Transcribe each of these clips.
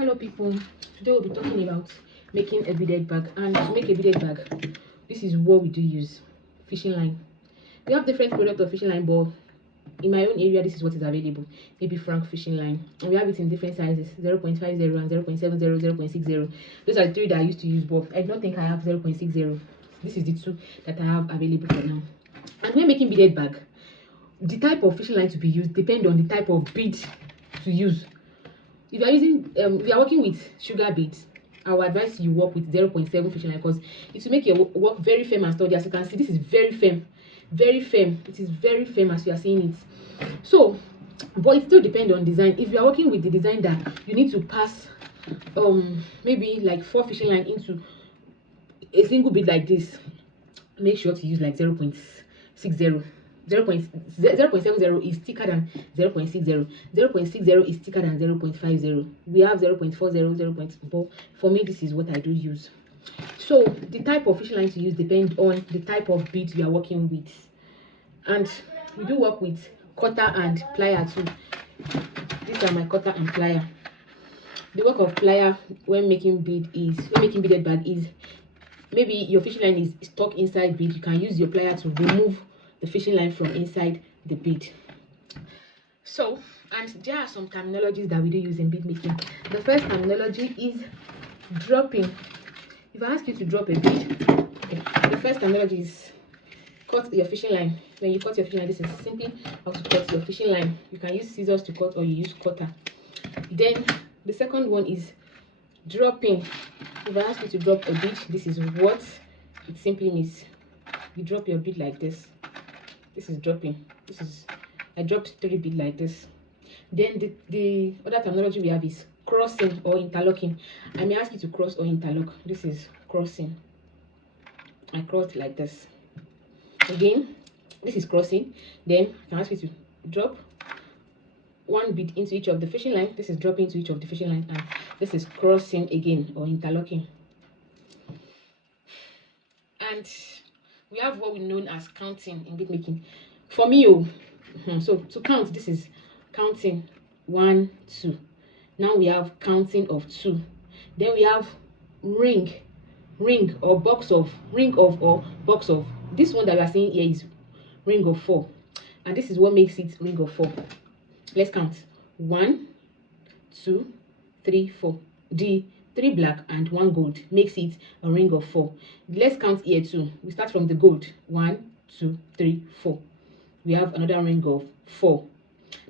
Hello people, today we'll be talking about making a beaded bag. And to make a beaded bag, this is what we do use: fishing line. We have different products of fishing line, but in my own area this is what is available. Maybe Frank fishing line, and we have it in different sizes: 0.50 and 0.70, 0.60. Those are the three that I used to use, but I don't think I have 0.60. This is the two that I have available for now. And when making beaded bag, the type of fishing line to be used depends on the type of bead to use. If you are using if you are working with sugar beads, I would advise you work with 0.7 fishing line, because it will make your work very firm and sturdy. As you can see, this is very firm, very firm. It is very firm as you are seeing it. So but it still depends on design. If you are working with the design that you need to pass maybe like 4 fishing line into a single bead like this, make sure to use like 0.60. 0.70 is thicker than 0.60. 0.60 is thicker than 0.50. We have 0.40, 0.4. For me, this is what I do use. So the type of fishing line to use depends on the type of bead you are working with. And we do work with cutter and plier too. These are my cutter and plier. The work of plier when making beaded bag is, maybe your fishing line is stuck inside bead, you can use your plier to remove the fishing line from inside the bead. So, and there are some terminologies that we do use in bead making. The first terminology is dropping. If I ask you to drop a bead, okay, the first terminology is cut your fishing line. When you cut your fishing line, this is simply how to cut your fishing line. You can use scissors to cut, or you use cutter. Then the second one is dropping. If I ask you to drop a bead, this is what it simply means. You drop your bead like this. This is dropping. This is, I dropped 3 beads like this. Then the other terminology we have is crossing or interlocking. I may ask you to cross or interlock. This is crossing. I crossed like this. Again, this is crossing. Then I can ask you to drop 1 bead into each of the fishing line. This is dropping into each of the fishing line, and this is crossing again or interlocking. And we have what we know as counting in bead making. For me, so to count, this is counting 1, 2. Now we have counting of 2. Then we have ring or box of. This one that we are seeing here is ring of 4, and this is what makes it ring of 4. Let's count: 1, 2, 3, 4. The 3 black and 1 gold makes it a ring of 4. Let's count here too. We start from the gold: 1, 2, 3, 4. We have another ring of 4.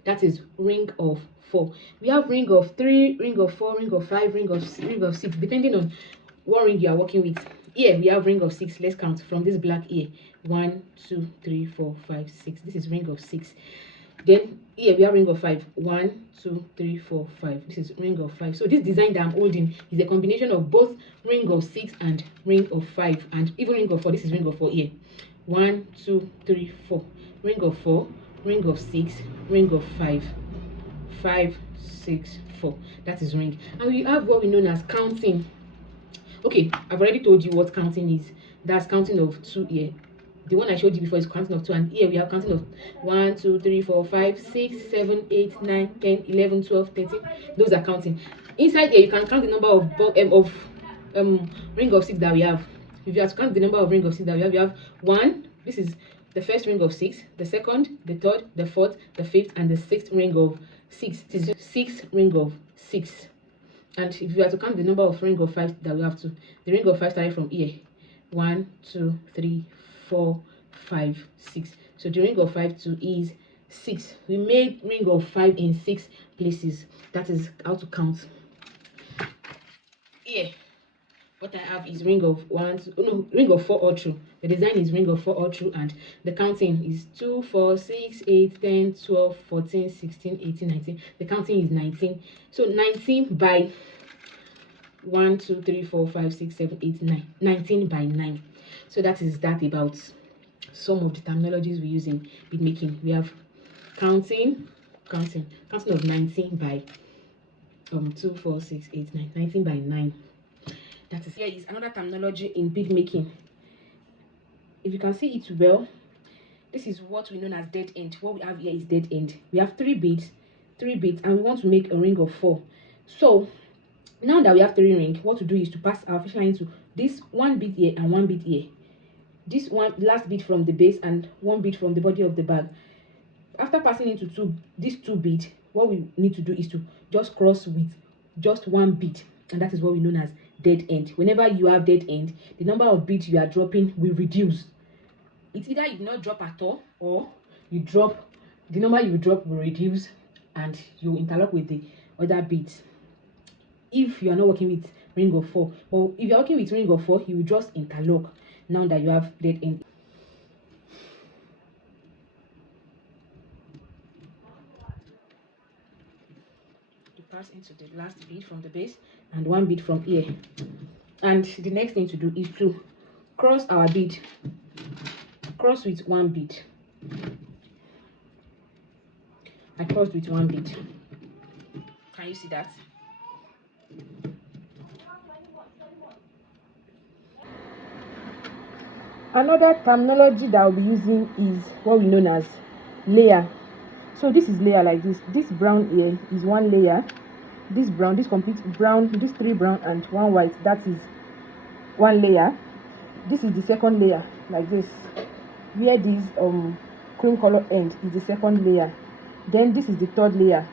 That is ring of 4. We have ring of 3, ring of 4, ring of 5, ring of 6, depending on what ring you are working with. Here we have ring of 6. Let's count from this black here: 1, 2, 3, 4, 5, 6. This is ring of 6. Then here we have ring of 5. 1, 2, 3, 4, 5. This is ring of 5. So this design that I'm holding is a combination of both ring of 6 and ring of 5, and even ring of 4. This is ring of 4 here: 1, 2, 3, 4. Ring of 4, ring of 6, ring of 5. 5, 6, 4. That is ring. And we have what we know as counting. Okay, I've already told you what counting is. That's counting of 2 here. The one I showed you before is counting of 2, and here we have counting of 1, 2, 3, 4, 5, 6, 7, 8, 9, 10, 11, 12, 13. Those are counting. Inside here, you can count the number of ring of 6 that we have. If you have to count the number of ring of 6 that we have 1. This is the first ring of 6, the second, the third, the fourth, the fifth, and the 6th ring of 6. This is 6 ring of 6. And if you have to count the number of ring of 5 that we have to, the ring of 5 started from here: 1, 2, 3, 4, 5, 6. So the ring of 5 too is 6. We made ring of 5 in 6 places. That is how to count. Here, what I have is ring of ring of 4 all through. The design is ring of 4 all through, and the counting is 2, 4, 6, 8, 10, 12, 14, 16, 18, 19. The counting is 19. So 19 by 1, 2, 3, 4, 5, 6, 7, 8, 9. 19 by 9. So that is that about some of the terminologies we use in bead making. We have counting of 19 by 2, 4, 6, 8, 9. 19 by 9. That is, here is another terminology in bead making. If you can see it well, this is what we know as dead end. What we have here is dead end. We have 3 beads, and we want to make a ring of 4. So Now that we have 3 rings, what to do is to pass our fishing line into this one bead here and one bead here. This one last bead from the base and one bead from the body of the bag. After passing into these two beads, what we need to do is to just cross with just one bead, and that is what we know as dead end. Whenever you have dead end, the number of beads you are dropping will reduce. It's either you do not drop at all, or you drop, the number you drop will reduce and you interlock with the other beads. If you are not working with ring of 4, or if you are working with ring of 4, you will just interlock now that you have dead end. To pass into the last bead from the base and one bead from here. And the next thing to do is to cross our bead, cross with one bead. I crossed with one bead. Can you see that? Another terminology that I'll be using is what we know as layer. So this is layer like this. This brown here is one layer. This brown, this complete brown, this 3 brown and 1 white, that is one layer. This is the second layer like this, where this cream color end is the second layer. Then this is the third layer.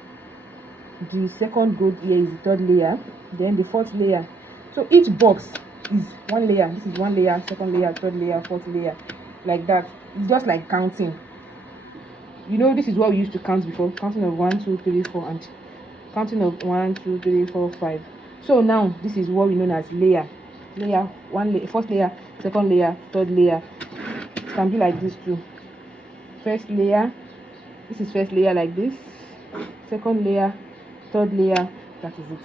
The second gold here is the third layer. Then the fourth layer. So each box is one layer. This is one layer, second layer, third layer, fourth layer, like that. It's just like counting. You know, this is what we used to count before, counting of 1, 2, 3, 4, and counting of 1, 2, 3, 4, 5. So now this is what we know as layer. Layer, one layer, first layer, second layer, third layer. It can be like this too. First layer, this is first layer like this, second layer, third layer, that is it.